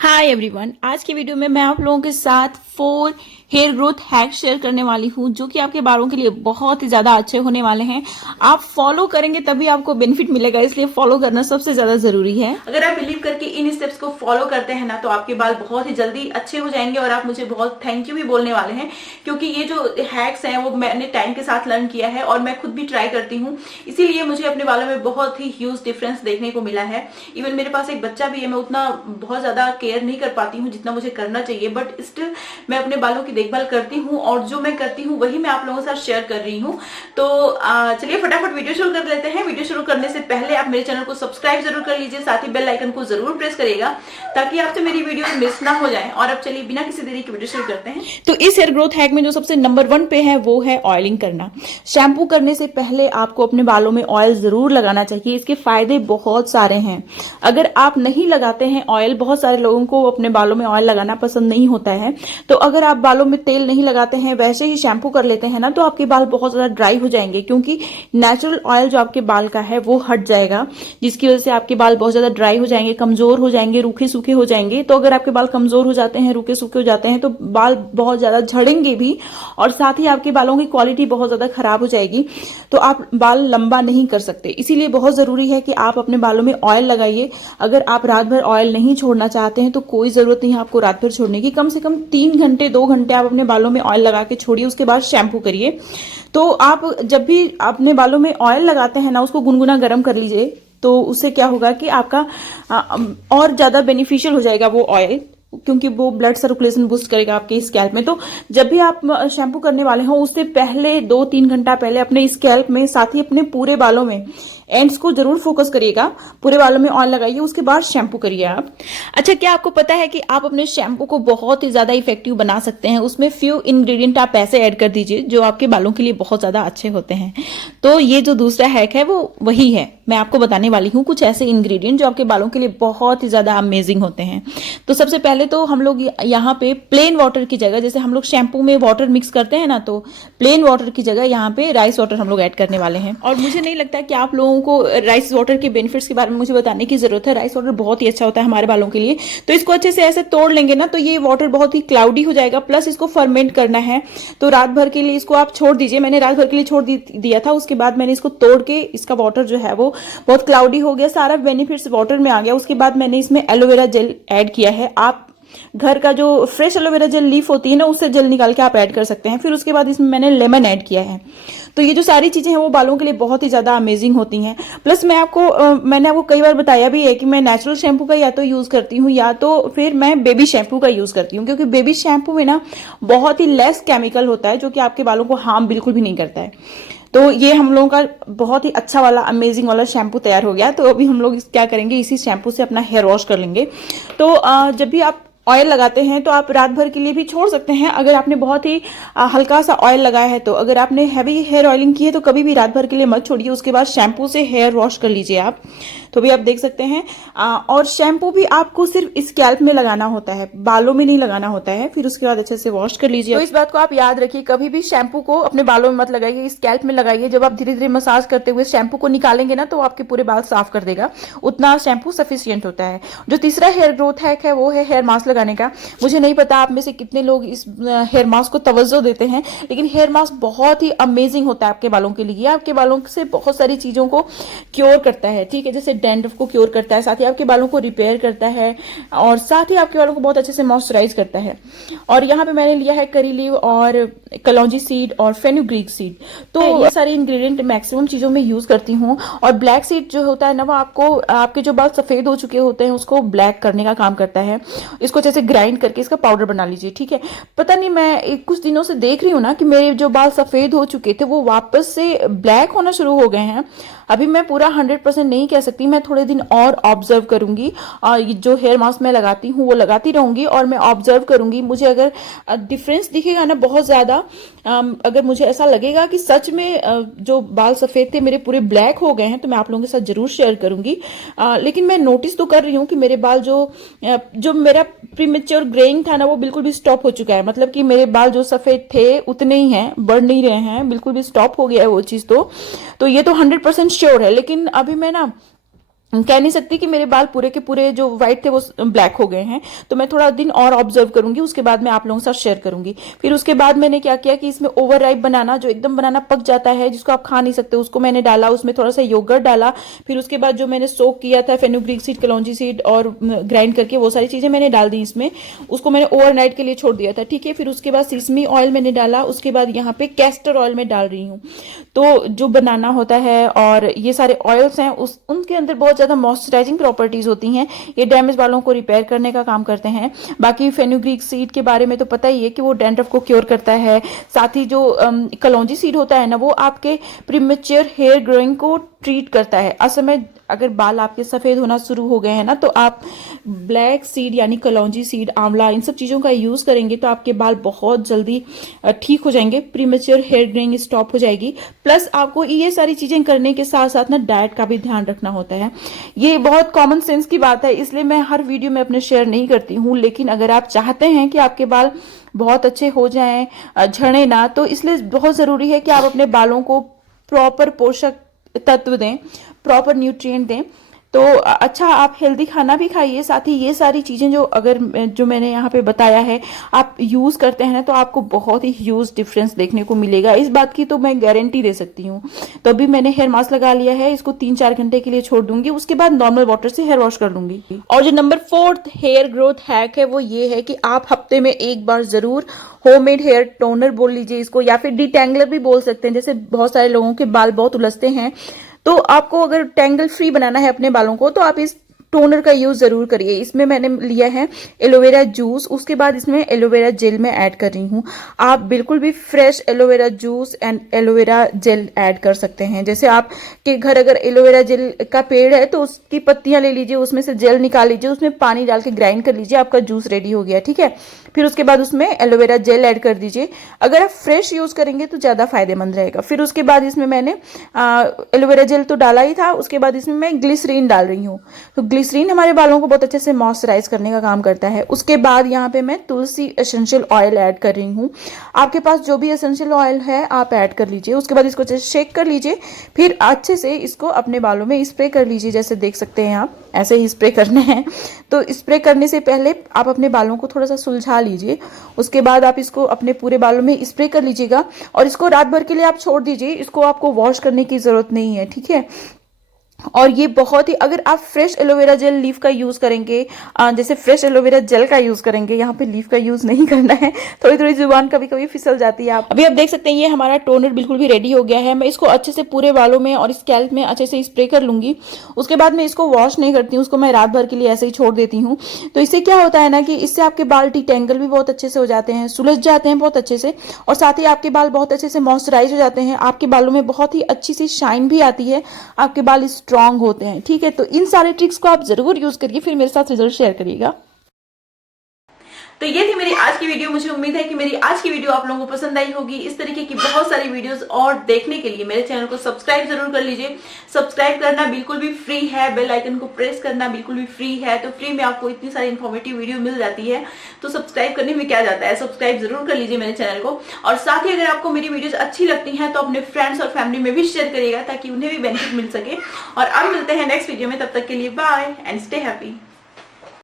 Hi everyone, आज की video में मैं आप लोगों के साथ 4 हेयर ग्रोथ हैक शेयर करने वाली हूँ जो कि आपके बालों के लिए बहुत ही ज्यादा अच्छे होने वाले हैं। आप फॉलो करेंगे तभी आपको बेनिफिट मिलेगा, इसलिए फॉलो करना सबसे ज्यादा जरूरी है। अगर आप बिलीव करके इन स्टेप्स को फॉलो करते हैं ना तो आपके बाल बहुत ही जल्दी अच्छे हो जाएंगे और आप मुझे बहुत थैंक यू भी बोलने वाले हैं, क्योंकि ये जो हैक्स हैं वो मैंने टाइम के साथ लर्न किया है और मैं खुद भी ट्राई करती हूँ, इसीलिए मुझे अपने बालों में बहुत ही ह्यूज डिफरेंस देखने को मिला है। इवन मेरे पास एक बच्चा भी है, मैं उतना बहुत ज्यादा केयर नहीं कर पाती हूँ जितना मुझे करना चाहिए, बट स्टिल मैं अपने बालों की देखभाल करती हूँ और जो मैं करती हूँ वही मैं आप लोगों के साथ शेयर कर रही हूँ। तो चलिए फटाफट वीडियो शुरू कर लेते हैं। वीडियो शुरू करने से पहले आप मेरे चैनल को सब्सक्राइब जरूर कर लीजिए, साथ ही बेल आइकन को जरूर प्रेस करिएगा ताकि आपसे मेरी वीडियो मिस ना हो जाए। और अब चलिए बिना किसी देरी की वीडियो शुरू करते हैं। तो इस हेयर ग्रोथ हैक में जो सबसे नंबर 1 पे है वो है ऑयलिंग करना। शैम्पू करने से पहले आपको अपने बालों में ऑयल जरूर लगाना चाहिए। इसके फायदे बहुत सारे हैं। अगर आप नहीं लगाते हैं ऑयल, बहुत सारे लोगों को अपने बालों में ऑयल लगाना पसंद नहीं होता है, तो अगर आप बालों में तेल नहीं लगाते हैं, वैसे ही शैम्पू कर लेते हैं ना, तो आपके बाल बहुत ज्यादा ड्राई हो जाएंगे, क्योंकि नेचुरल ऑयल जो आपके बाल का है वो हट जाएगा, जिसकी वजह से आपके बाल बहुत ज्यादा ड्राई हो जाएंगे, कमजोर हो जाएंगे, रूखे सूखे हो जाएंगे। तो अगर आपके बाल कमजोर हो जाते हैं, रूखे सूखे हो जाते हैं, तो बाल बहुत ज्यादा झड़ेंगे भी और साथ ही आपके बालों की क्वालिटी बहुत ज्यादा खराब हो जाएगी, तो आप बाल लंबा नहीं कर सकते। इसीलिए बहुत जरूरी है कि आप अपने बालों में ऑयल लगाइए। अगर आप रात भर ऑयल नहीं छोड़ना चाहते हैं तो कोई जरूरत नहीं है आपको रात भर छोड़ने की। कम से कम 3 घंटे 2 घंटे आप अपने बालों में ऑयल लगा के छोड़िए, उसके बाद शैम्पू करिए। तो आप जब भी अपने बालों में ऑयल लगाते हैं ना, उसको गुनगुना गर्म कर लीजिए, तो उससे क्या होगा कि आपका और ज्यादा बेनिफिशियल हो जाएगा वो ऑयल, क्योंकि वो ब्लड सर्कुलेशन बूस्ट करेगा आपके स्कैल्प में। तो जब भी आप शैम्पू करने वाले हो उससे पहले 2-3 घंटा पहले अपने स्कैल्प में, साथ ही अपने पूरे बालों में एंड्स को जरूर फोकस करिएगा, पूरे बालों में ऑयल लगाइए, उसके बाद शैम्पू करिए आप। अच्छा, क्या आपको पता है कि आप अपने शैम्पू को बहुत ही ज्यादा इफेक्टिव बना सकते हैं? उसमें फ्यू इंग्रेडिएंट आप ऐसे ऐड कर दीजिए जो आपके बालों के लिए बहुत ज्यादा अच्छे होते हैं। तो ये जो दूसरा हैक है वो वही है, मैं आपको बताने वाली हूँ कुछ ऐसे इंग्रेडिएंट जो आपके बालों के लिए बहुत ही ज्यादा अमेजिंग होते हैं। तो सबसे पहले तो हम लोग यहाँ पे प्लेन वाटर की जगह, जैसे हम लोग शैम्पू में वाटर मिक्स करते हैं ना, तो प्लेन वाटर की जगह यहाँ पे राइस वाटर हम लोग ऐड करने वाले हैं। और मुझे नहीं लगता कि आप लोगों को राइस वाटर के बेनिफिट्स के बारे में मुझे बताने की जरूरत है। राइस वाटर बहुत ही अच्छा होता है हमारे बालों के लिए। तो इसको अच्छे से ऐसे तोड़ लेंगे ना, तो ये वाटर बहुत ही क्लाउडी हो जाएगा, प्लस इसको फर्मेंट करना है, तो रात भर के लिए इसको आप छोड़ दीजिए। मैंने रात भर के लिए छोड़ दिया था, उसके बाद मैंने इसको तोड़ के, इसका वाटर जो है वो बहुत क्लाउडी हो गया, सारा बेनिफिट्स वाटर में आ गया। उसके बाद मैंने इसमें एलोवेरा जेल ऐड किया है। आप घर का जो फ्रेश एलोवेरा जेल लीफ होती है ना, उससे जेल निकाल के आप ऐड कर सकते हैं। फिर उसके बाद इसमें मैंने लेमन ऐड किया है। तो ये जो सारी चीजें हैं वो बालों के लिए बहुत ही ज्यादा अमेजिंग होती हैं। प्लस मैंने आपको कई बार बताया भी है कि मैं नेचुरल शैम्पू का या तो यूज करती हूँ या तो फिर मैं बेबी शैम्पू का यूज करती हूँ, क्योंकि बेबी शैम्पू में ना बहुत ही लेस केमिकल होता है जो कि आपके बालों को हार्म बिल्कुल भी नहीं करता है। तो ये हम लोगों का बहुत ही अच्छा वाला अमेजिंग वाला शैम्पू तैयार हो गया। तो अभी हम लोग क्या करेंगे, इसी शैम्पू से अपना हेयर वॉश कर लेंगे। तो जब भी आप ऑयल लगाते हैं तो आप रात भर के लिए भी छोड़ सकते हैं। अगर आपने बहुत ही हल्का सा ऑयल लगाया है, तो अगर आपने हैवी हेयर ऑयलिंग की है तो कभी भी रात भर के लिए मत छोड़िए, उसके बाद शैम्पू से हेयर वॉश कर लीजिए आप। तो भी आप देख सकते हैं। और शैम्पू भी आपको सिर्फ स्कैल्प में लगाना होता है, बालों में नहीं लगाना होता है। फिर उसके बाद अच्छे से वॉश कर लीजिए। तो इस बात को आप याद रखिए, कभी भी शैम्पू को अपने बालों में मत लगाइए, स्कैल्प में लगाइए। जब आप धीरे धीरे मसाज करते हुए शैम्पू को निकालेंगे ना, तो आपके पूरे बाल साफ कर देगा, उतना शैम्पू सफिशियंट होता है। जो तीसरा हेयर ग्रोथ हैक है वो है हेयर मास्क लगाने का। मुझे नहीं पता आप में से कितने लोग इस हेयर मास्क को तवज्जो देते हैं, लेकिन हेयर मास्क बहुत ही अमेजिंग होता है आपके बालों के लिए। आपके बालों से बहुत सारी चीजों को क्योर करता है, ठीक है, जैसे डैंड्रफ को क्योर करता है, साथ ही आपके बालों को रिपेयर करता है और साथ ही आपके बालों को बहुत अच्छे से मॉइस्चराइज करता है। और यहाँ पे मैंने लिया है करी लीव और कलौंजी सीड और फेनुग्रीक सीड। तो ये सारे इंग्रेडिएंट मैक्सिमम चीजों में यूज करती हूँ। और ब्लैक सीड जो होता है ना, वो आपको आपके जो बाल सफेद हो चुके होते हैं उसको ब्लैक करने का काम करता है। इसको अच्छे से ग्राइंड करके इसका पाउडर बना लीजिए, ठीक है। पता नहीं, मैं कुछ दिनों से देख रही हूँ ना कि मेरे जो बाल सफेद हो चुके थे वो वापस से ब्लैक होना शुरू हो गए हैं। अभी मैं पूरा 100% नहीं कह सकती, मैं थोड़े दिन और ऑब्जर्व करूंगी। जो हेयर मास्क मैं लगाती हूँ वो लगाती रहूंगी और मैं ऑब्जर्व करूंगी। मुझे अगर डिफरेंस दिखेगा ना बहुत ज्यादा, अगर मुझे ऐसा लगेगा कि सच में जो बाल सफेद थे मेरे पूरे ब्लैक हो गए हैं, तो मैं आप लोगों के साथ जरूर शेयर करूंगी। लेकिन मैं नोटिस तो कर रही हूँ कि मेरे बाल जो मेरा प्रीमेच्योर ग्रेइंग था ना, वो बिल्कुल भी स्टॉप हो चुका है। मतलब कि मेरे बाल जो सफेद थे उतने ही हैं, बढ़ नहीं रहे हैं, बिल्कुल भी स्टॉप हो गया है वो चीज। तो ये तो 100% श्योर है। लेकिन अभी मैं ना कह नहीं सकती कि मेरे बाल पूरे के पूरे जो व्हाइट थे वो ब्लैक हो गए हैं, तो मैं थोड़ा दिन और ऑब्जर्व करूंगी, उसके बाद मैं आप लोगों के साथ शेयर करूंगी। फिर उसके बाद मैंने क्या किया कि इसमें ओवर राइप बनाना, जो एकदम बनाना पक जाता है जिसको आप खा नहीं सकते, उसको मैंने डाला, उसमें थोड़ा सा योगर्ट डाला। फिर उसके बाद जो मैंने सोक किया था फेनुग्रीक सीड, कलौंजी सीड और ग्राइंड करके वो सारी चीजें मैंने डाल दी इसमें, उसको मैंने ओवरनाइट के लिए छोड़ दिया था, ठीक है। फिर उसके बाद सिसमी ऑयल मैंने डाला, उसके बाद यहाँ पे कैस्टर ऑयल में डाल रही हूँ। तो जो बनाना होता है और ये सारे ऑयल्स हैं उनके अंदर बहुत ज्यादा मॉइस्चराइजिंग प्रॉपर्टीज होती हैं, ये डैमेज बालों को रिपेयर करने का काम करते हैं। बाकी फेनुग्रीक सीड के बारे में तो पता ही है कि वो डैंड्रफ को क्योर करता है। साथ ही जो कलौंजी सीड होता है ना, वो आपके प्रीमेच्योर हेयर ग्रोइंग को ट्रीट करता है। असमय अगर बाल आपके सफेद होना शुरू हो गए हैं ना, तो आप ब्लैक सीड यानी कलौंजी सीड, आंवला, इन सब चीजों का यूज करेंगे तो आपके बाल बहुत जल्दी ठीक हो जाएंगे, प्रीमेच्योर हेयर ग्रोइंग स्टॉप हो जाएगी। प्लस आपको ये सारी चीजें करने के साथ साथ ना डाइट का भी ध्यान रखना होता है। ये बहुत कॉमन सेंस की बात है, इसलिए मैं हर वीडियो में अपने शेयर नहीं करती हूँ, लेकिन अगर आप चाहते हैं कि आपके बाल बहुत अच्छे हो जाएं, झड़े ना, तो इसलिए बहुत जरूरी है कि आप अपने बालों को प्रॉपर पोषक तत्व दें, प्रॉपर न्यूट्रिएंट दें। तो अच्छा, आप हेल्दी खाना भी खाइए, साथ ही ये सारी चीजें जो मैंने यहाँ पे बताया है आप यूज करते हैं तो आपको बहुत ही ह्यूज डिफरेंस देखने को मिलेगा, इस बात की तो मैं गारंटी दे सकती हूँ। तो अभी मैंने हेयर मास्क लगा लिया है, इसको 3-4 घंटे के लिए छोड़ दूंगी, उसके बाद नॉर्मल वाटर से हेयर वॉश कर लूंगी। और जो number 4th hair growth hack है वो ये है कि आप हफ्ते में एक बार जरूर होममेड हेयर टोनर बोल लीजिए इसको, या फिर डिटेंगलर भी बोल सकते हैं। जैसे बहुत सारे लोगों के बाल बहुत उलझते हैं, तो आपको अगर टेंगल फ्री बनाना है अपने बालों को, तो आप इस टोनर का यूज जरूर करिए। इसमें मैंने लिया है एलोवेरा जूस, उसके बाद इसमें एलोवेरा जेल में ऐड कर रही हूँ। आप बिल्कुल भी fresh aloe vera juice and aloe vera gel add कर सकते हैं। जैसे आपके घर अगर एलोवेरा जेल का पेड़ है तो उसकी पत्तियां ले लीजिए, उसमें से जेल निकाल लीजिए, उसमें पानी डाल के ग्राइंड कर लीजिए, आपका जूस रेडी हो गया, ठीक है। फिर उसके बाद उसमें एलोवेरा जेल ऐड कर दीजिए। अगर आप फ्रेश यूज करेंगे तो ज्यादा फायदेमंद रहेगा। फिर उसके बाद इसमें मैंने एलोवेरा जेल तो डाला ही था, उसके बाद इसमें मैं ग्लिसरीन डाल रही हूँ। तो ग्लिसरीन हमारे बालों को बहुत अच्छे से मॉइस्चराइज करने का काम करता है। उसके बाद यहाँ पे मैं तुलसी एसेंशियल ऑयल ऐड कर रही हूँ। आपके पास जो भी एसेंशियल ऑयल है आप ऐड कर लीजिए। उसके बाद इसको अच्छे से शेक कर लीजिए, फिर अच्छे से इसको अपने बालों में स्प्रे कर लीजिए। जैसे देख सकते हैं आप, ऐसे ही स्प्रे करना है। तो स्प्रे करने से पहले आप अपने बालों को थोड़ा सा सुलझा लीजिए, उसके बाद आप इसको अपने पूरे बालों में स्प्रे कर लीजिएगा और इसको रात भर के लिए आप छोड़ दीजिए। इसको आपको वॉश करने की जरूरत नहीं है, ठीक है। और ये बहुत ही, अगर आप फ्रेश एलोवेरा जेल लीफ का यूज करेंगे, जैसे फ्रेश एलोवेरा जेल का यूज करेंगे, यहाँ पे लीफ का यूज नहीं करना है, थोड़ी थोड़ी जुबान कभी कभी फिसल जाती है। आप अभी आप देख सकते हैं ये हमारा टोनर बिल्कुल भी रेडी हो गया है। मैं इसको अच्छे से पूरे बालों में और स्कैल्प में अच्छे से स्प्रे कर लूंगी। उसके बाद मैं इसको वॉश नहीं करती हूँ, उसको मैं रात भर के लिए ऐसे ही छोड़ देती हूँ। तो इससे क्या होता है ना कि इससे आपके बाल डिटेंगल भी बहुत अच्छे से हो जाते हैं, सुलझ जाते हैं बहुत अच्छे से, और साथ ही आपके बाल बहुत अच्छे से मॉइस्चराइज हो जाते हैं। आपके बालों में बहुत ही अच्छी सी शाइन भी आती है, आपके बाल स्ट्रांग होते हैं, ठीक है। तो इन सारे ट्रिक्स को आप जरूर यूज करिए, फिर मेरे साथ रिजल्ट शेयर करिएगा। तो ये थी मेरी आज की वीडियो। मुझे उम्मीद है कि मेरी आज की वीडियो आप लोगों को पसंद आई होगी। इस तरीके की बहुत सारी वीडियोस और देखने के लिए मेरे चैनल को सब्सक्राइब जरूर कर लीजिए। सब्सक्राइब करना बिल्कुल भी फ्री है, बेल आइकन को प्रेस करना बिल्कुल भी फ्री है। तो फ्री में आपको इतनी सारी इन्फॉर्मेटिव वीडियो मिल जाती है, तो सब्सक्राइब करने में क्या जाता है, सब्सक्राइब जरूर कर लीजिए मेरे चैनल को। और साथ ही अगर आपको मेरी वीडियोज अच्छी लगती हैं तो अपने फ्रेंड्स और फैमिली में भी शेयर करिएगा, ताकि उन्हें भी बेनिफिट मिल सके। और अब मिलते हैं नेक्स्ट वीडियो में, तब तक के लिए बाय एंड स्टे हैप्पी।